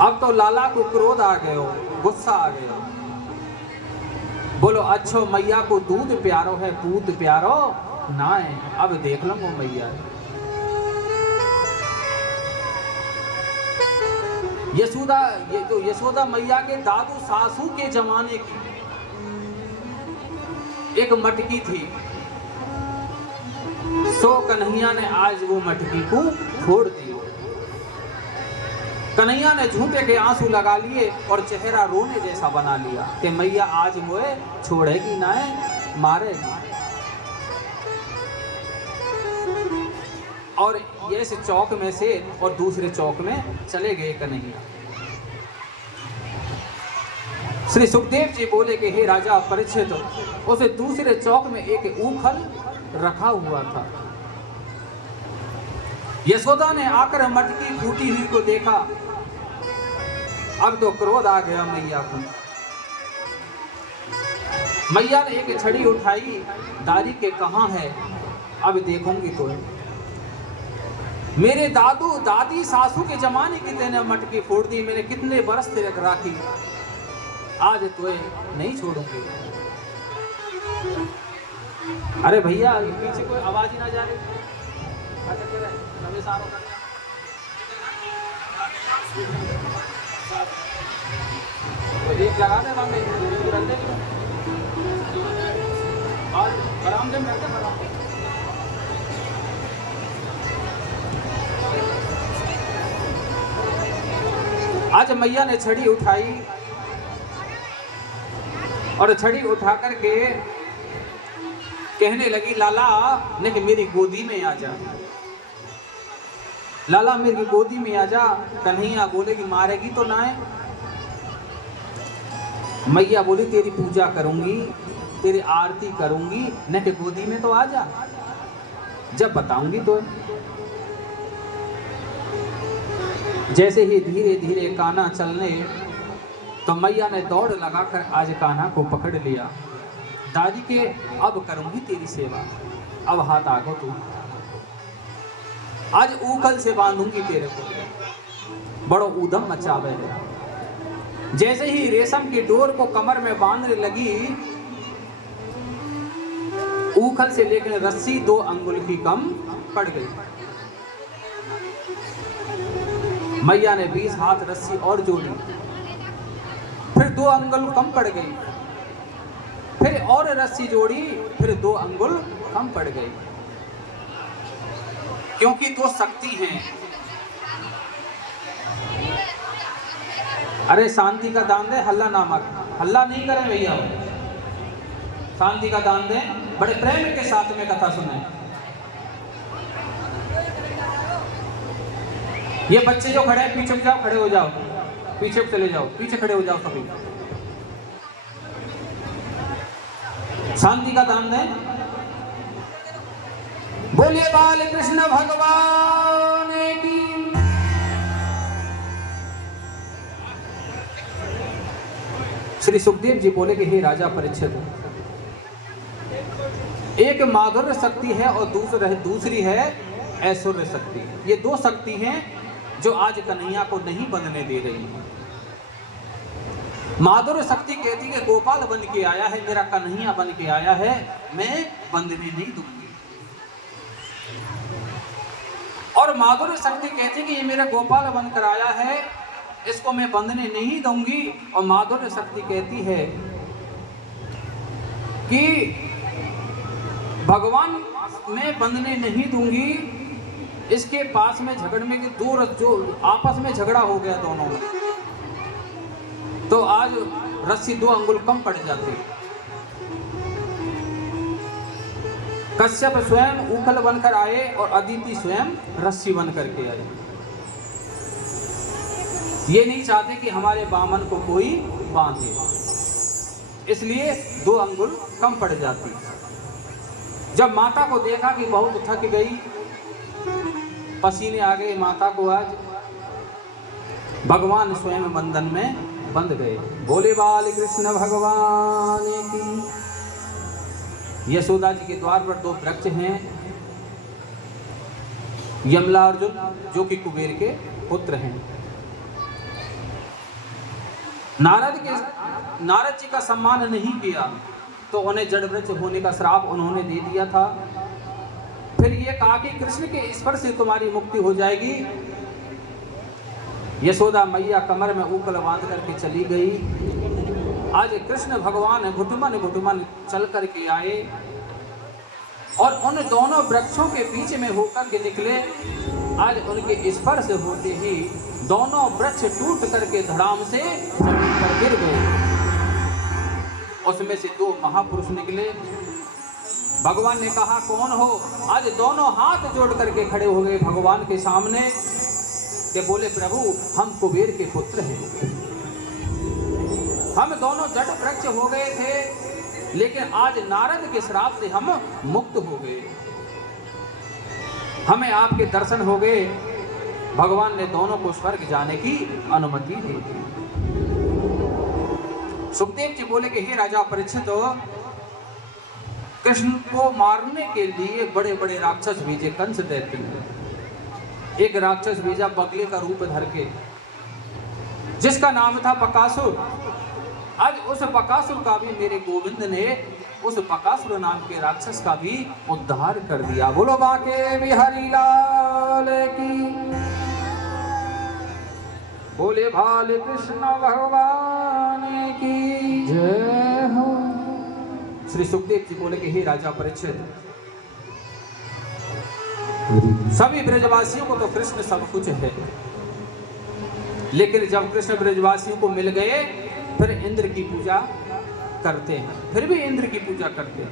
अब तो लाला को क्रोध आ गयो, गुस्सा आ गया। बोलो अच्छो मैया को दूध प्यारो है, पूत प्यारो ना है। अब देख लो वो मैया यशोदा, ये जो यशोदा मैया के दादू सासू के जमाने की एक मटकी थी। सो कन्हैया ने आज वो मटकी को फोड़ दी। कन्हैया ने झूठे के आंसू लगा लिए और चेहरा रोने जैसा बना लिया कि मैया आज मुझे छोड़ेगी ना है, मारेगी। और ये से चौक में से और दूसरे चौक में चले गए कन्हैया। श्री सुखदेव जी बोले कि हे राजा परीक्षित, उसे दूसरे चौक में एक ऊखल रखा हुआ था। यशोदा ने आकर मटकी फूटी हुई को देखा। अब तो क्रोध आ गया मैया को। मैया ने एक छड़ी उठाई, दारी के कहां है, अब देखूंगी तो मेरे दादू दादी सासू के जमाने की तेने मटकी फोड़ दी, मैंने कितने बरस तक राखी, आज तो नहीं छोड़ूंगी। अरे भैया पीछे कोई आवाज ही ना जा रही। एक लगा दे आराम से आज मैया ने छड़ी उठाई और छड़ी उठा करके कहने लगी लाला ने कि मेरी गोदी में आ जा, लाला मेरी गोदी में आ जा। कन्हैया बोले कि मारेगी तो ना है। मैया बोली तेरी पूजा करूंगी, तेरी आरती करूंगी, न कि गोदी में तो आ जा, जब बताऊंगी तो। जैसे ही धीरे धीरे कान्हा चलने तो मैया ने दौड़ लगाकर आज कान्हा को पकड़ लिया। दादी के अब करूंगी तेरी सेवा, अब हाथ आगो तू, आज ऊखल से बांधूंगी तेरे को। बड़ो ऊधम मचावे। जैसे ही रेशम की डोर को कमर में बांधने लगी, ऊखल से लेकर रस्सी 2 अंगुल की कम पड़ गई। मैया ने 20 हाथ रस्सी और जोड़ी, फिर 2 अंगुल कम पड़ गई, फिर और रस्सी जोड़ी, फिर 2 अंगुल कम पड़ गई। क्योंकि 2 शक्ति हैं। अरे शांति का दान दे, हल्ला ना मार, हल्ला नहीं करें भैया, शांति का दान दे, बड़े प्रेम के साथ में कथा सुने। ये बच्चे जो खड़े हैं पीछे जाओ, खड़े हो जाओ, पीछे चले जाओ, पीछे खड़े हो जाओ सभी। शांति का दान दें। बोलिए बाल कृष्ण भगवान की। श्री सुखदेव जी बोले कि हे राजा परीक्षित, एक माधुर्य शक्ति है और दूसरी है ऐश्वर्य शक्ति। ये 2 शक्ति हैं जो आज कन्हैया को नहीं बनने दे रही है। माधुर्य शक्ति कहती है गोपाल बन के आया है, मेरा कन्हैया बन के आया है, मैं बंधने नहीं दूंगी। और माधुर्य शक्ति कहती है कि ये मेरा गोपाल बनकर आया है, इसको मैं बंधने नहीं दूंगी। और माधुर्य शक्ति कहती है कि भगवान मैं बंधने नहीं दूंगी। इसके पास में झगड़ने के 2 जो आपस में झगड़ा हो गया दोनों में, तो आज रस्सी 2 अंगुल कम पड़ जाती। कश्यप स्वयं ऊखल बनकर आए और अदिति स्वयं रस्सी बन करके आए। ये नहीं चाहते कि हमारे बामन को कोई बांधे, इसलिए 2 अंगुल कम पड़ जाती। जब माता को देखा कि बहुत थक गई, पसीने आ गए माता को, आज भगवान स्वयं बंधन में बंध गए। बोले बाल कृष्ण भगवान की। यशोदा जी के द्वार पर 2 वृक्ष हैं, यमला अर्जुन जो कि कुबेर के पुत्र हैं। नारद जी का सम्मान नहीं किया तो उन्हें जड़ वृक्ष होने का श्राप उन्होंने दे दिया था। फिर ये कहा कि कृष्ण के स्पर्श से तुम्हारी मुक्ति हो जाएगी। यशोदा मैया कमर में ऊपर बांध करके चली गई। आज कृष्ण भगवान घुटमन घुटमन चल करके आए और उन दोनों वृक्षों के बीच में होकर के निकले। आज उनके स्पर्श होते ही दोनों वृक्ष टूट करके धड़ाम से जमीन पर गिर गए। उसमें से दो महापुरुष निकले। भगवान ने कहा कौन हो? आज दोनों हाथ जोड़ करके खड़े हो गए भगवान के सामने कि बोले प्रभु हम कुबेर के पुत्र हैं। हम दोनों जड़ वृक्ष हो गए थे लेकिन आज नारद के श्राप से हम मुक्त हो गए। हमें आपके दर्शन हो गए। भगवान ने दोनों को स्वर्ग जाने की अनुमति दे दी। सुखदेव जी बोले कि हे राजा परीक्षित, कृष्ण को मारने के लिए बड़े बड़े राक्षस भेजे कंस दैत्य ने। एक राक्षस भेजा बगले का रूप धर के जिसका नाम था बकासुर। आज उस बकासुर का भी मेरे गोविंद ने उस बकासुर नाम के राक्षस का भी उद्धार कर दिया। बोलो बाके बिहारी लाल की, बोले भाले कृष्ण भगवान की जय हो। श्री सुखदेव जी बोले कि हे राजा परीक्षित, सभी ब्रजवासियों को तो कृष्ण सब कुछ है, लेकिन जब कृष्ण ब्रजवासियों को मिल गए फिर इंद्र की पूजा करते हैं। फिर भी इंद्र की पूजा करते हैं,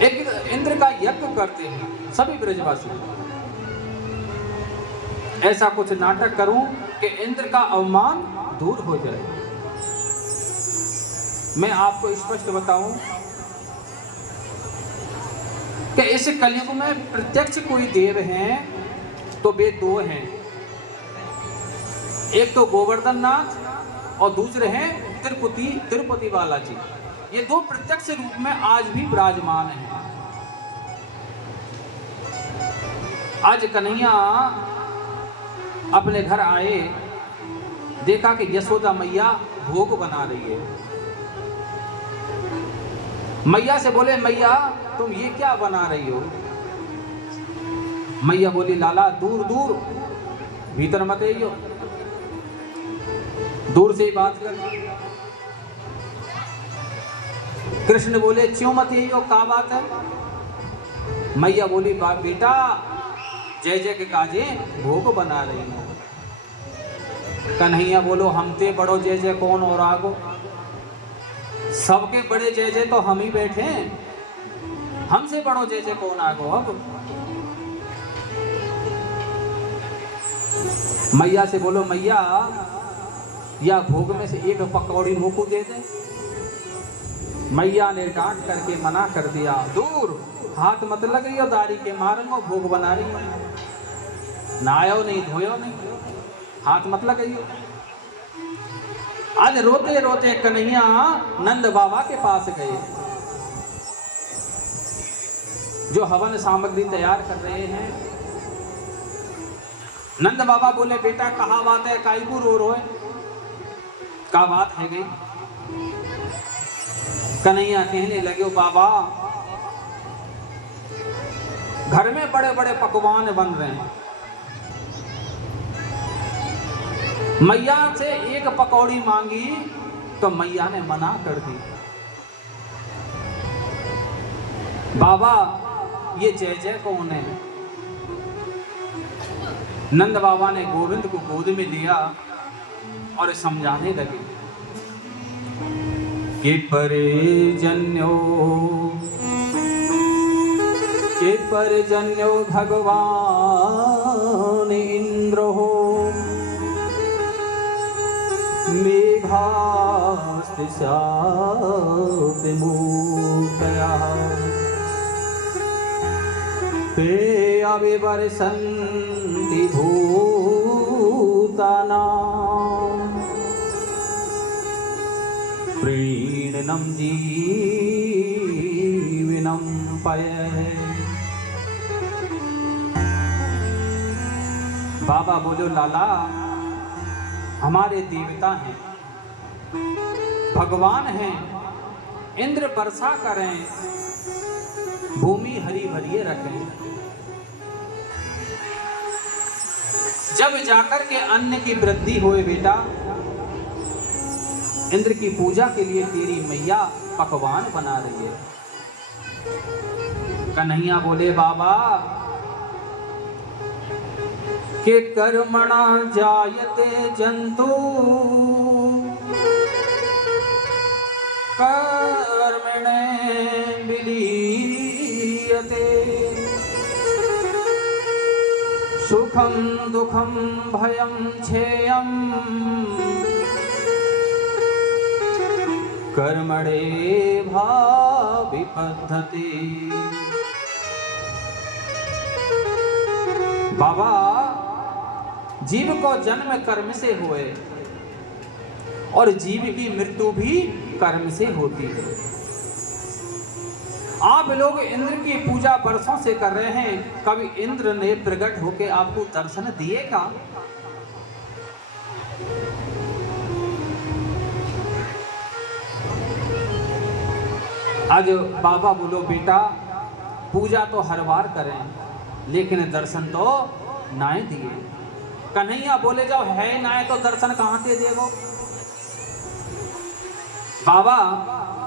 एक इंद्र का यज्ञ करते हैं सभी ब्रजवासी। ऐसा कुछ नाटक करूं कि इंद्र का अवमान दूर हो जाए। मैं आपको स्पष्ट बताऊं कि इस कलयुग में प्रत्यक्ष कोई देव हैं तो वे दो हैं, एक तो गोवर्धन नाथ और दूसरे हैं तिरुपति बालाजी। ये दो प्रत्यक्ष रूप में आज भी विराजमान हैं। आज कन्हैया अपने घर आए, देखा कि यशोदा मैया भोग बना रही है। मैया से बोले मैया तुम ये क्या बना रही हो? मैया बोली लाला दूर दूर, भीतर मत आइयो, दूर से ही बात कर। कृष्ण बोले क्यों मत आइयो, क्या बात है? मैया बोली बेटा जय जय के काजे भोग बना रही हो। कन्हैया बोलो हम ते बड़ो जय जय कौन और आगो, सबके बड़े जय जय तो हम ही बैठे हैं, हमसे बड़ो जय जय कौन आगो। अब मैया से बोलो मैया या भोग में से एक पकौड़ी मोकू दे दे। मैया ने डांट करके मना कर दिया, दूर हाथ मत लगाइयो, दारी के मारंगो भोग बना रही हो, नहायो नहीं धोयो नहीं, हाथ मत लगाइयो। आज रोते रोते कन्हैया नंद बाबा के पास गए जो हवन सामग्री तैयार कर रहे हैं। नंद बाबा बोले बेटा कहा बात है, काईकू रो रोए, का बात है गई? कन्हैया कहने लगे बाबा घर में बड़े बड़े पकवान बन रहे हैं, मैया से एक पकौड़ी मांगी तो मैया ने मना कर दी। बाबा ये जय जय कौन है? नंद बाबा ने गोविंद को गोद में लिया और समझाने लगे कि परजन्यो भगवान इंद्र हो, मेघास्तिशापिमूर्तया ते अविवर्षन्ति भूतानां प्रीणनं जीविनं पये। बाबा बोलो लाला हमारे देवता हैं, भगवान हैं, इंद्र वर्षा करें, भूमि हरी भरी रखें। जब जाकर के अन्न की वृद्धि होए बेटा, इंद्र की पूजा के लिए तेरी मैया पकवान बना रही है। कन्हैया बोले बाबा के कर्मणा जायते जंतु कर्मणे विलीयते, सुखम दुखम भयम क्षेयम कर्मणे भाविपद्धति। बाबा जीव को जन्म कर्म से हुए और जीव की मृत्यु भी कर्म से होती है। आप लोग इंद्र की पूजा वर्षों से कर रहे हैं, कभी इंद्र ने प्रकट होकर आपको दर्शन दिएगा? आज बाबा बोलो बेटा पूजा तो हर बार करें, लेकिन दर्शन तो नाय दिए। कन्हैया बोले जब है नाय तो दर्शन कहाँ से देगो? बाबा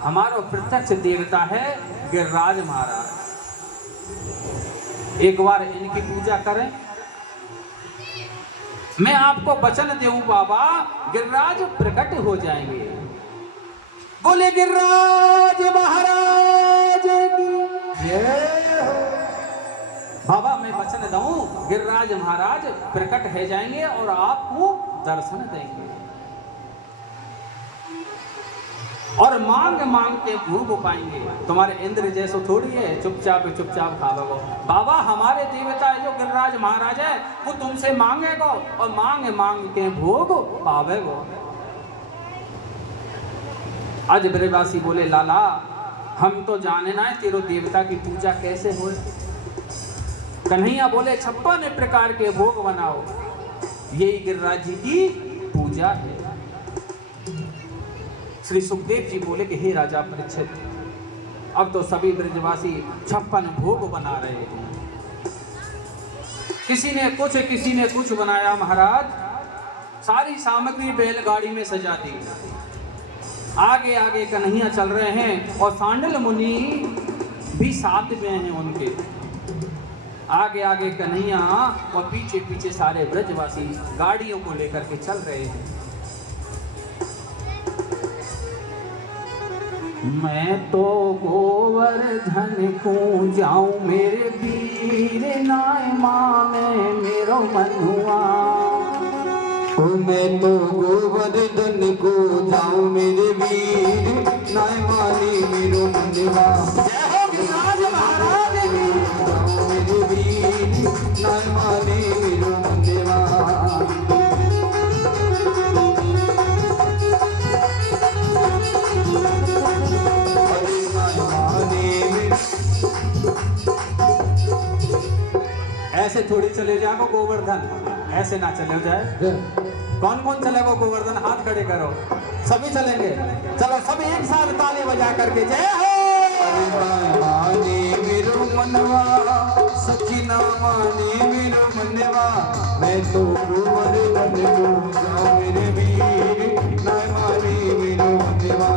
हमारा प्रत्यक्ष देवता है गिरिराज महाराज, एक बार इनकी पूजा करें। मैं आपको वचन दूं बाबा, गिरिराज प्रकट हो जाएंगे। बोले गिरिराज महाराज की जय हो। बाबा मैं वचन दूं, गिरिराज महाराज प्रकट हो जाएंगे और आपको दर्शन देंगे और मांग मांग के भोग पाएंगे। तुम्हारे इंद्र जैसो थोड़ी है चुपचाप चुपचाप खाओगे। बाबा हमारे देवता है जो गिरिराज महाराज है, वो तुमसे मांगेगो और मांग मांग के भोग पावेगो। आज ब्रजवासी बोले लाला हम तो जाने ना है तेरो देवता की पूजा कैसे हो। कन्हैया बोले 56 प्रकार के भोग बनाओ, यही गिरिराज जी की पूजा है। श्री सुखदेव जी बोले कि हे राजा परीक्षित, अब तो सभी ब्रजवासी 56 भोग बना रहे हैं। किसी ने कुछ बनाया महाराज, सारी सामग्री बैलगाड़ी में सजा दी। आगे आगे कन्हैया चल रहे हैं और सांडल मुनि भी साथ में हैं उनके। आगे आगे कन्हैया और पीछे पीछे सारे ब्रजवासी गाड़ियों को लेकर के चल रहे हैं। मैं तो गोवर्धन को जाऊं मेरे वीर नाय माने मेरो मनुआ। मैं तो गोवर्धन को जाऊं मेरे वीर नाय माने मेरो मनुआ। जय हो गिरिराज महाराज की। जाऊं मेरे वीर नाय माने मेरो मनुआ। ऐसे थोड़ी चले जाओ गोवर्धन, ऐसे ना चले जाए। कौन कौन चलेगा गोवर्धन? हाथ खड़े करो, सभी चलेंगे। चलो सभी एक साथ ताली बजा करके जय हो। माने मेरो मनवा सखी ना माने मेरो मनवा। मैं तो गोवर्धन को जाऊं मेरे वीर नाय माने मेरो मनवा।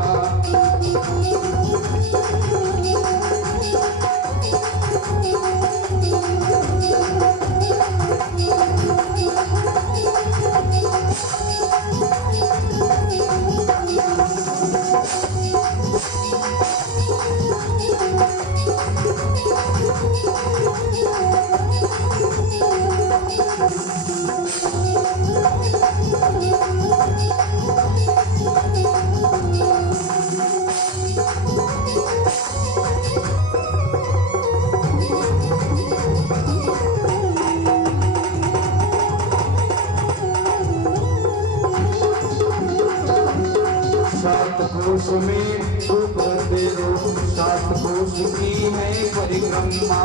कोश में तू करते रहो, 7 कोश की है परिक्रमा।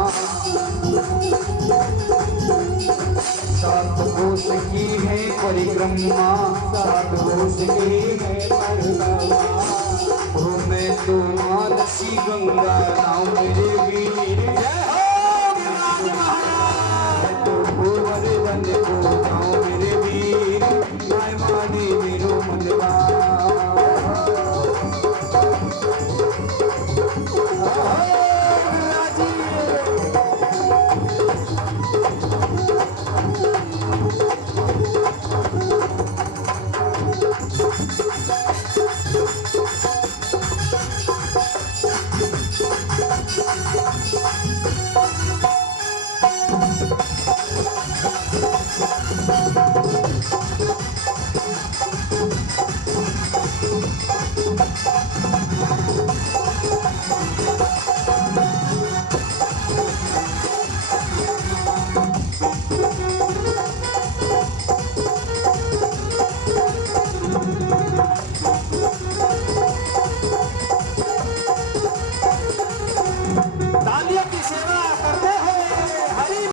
7 कोश कोस की है परिक्रमा, 7 कोस की है परिक्रमा। हो मैं तो मान की गंगा नाव मेरे वीर, जय हो विराज महाराज। मैं तो गोवर्धन को जाऊं मेरे वीर, नाय मानी मेरो मनवा।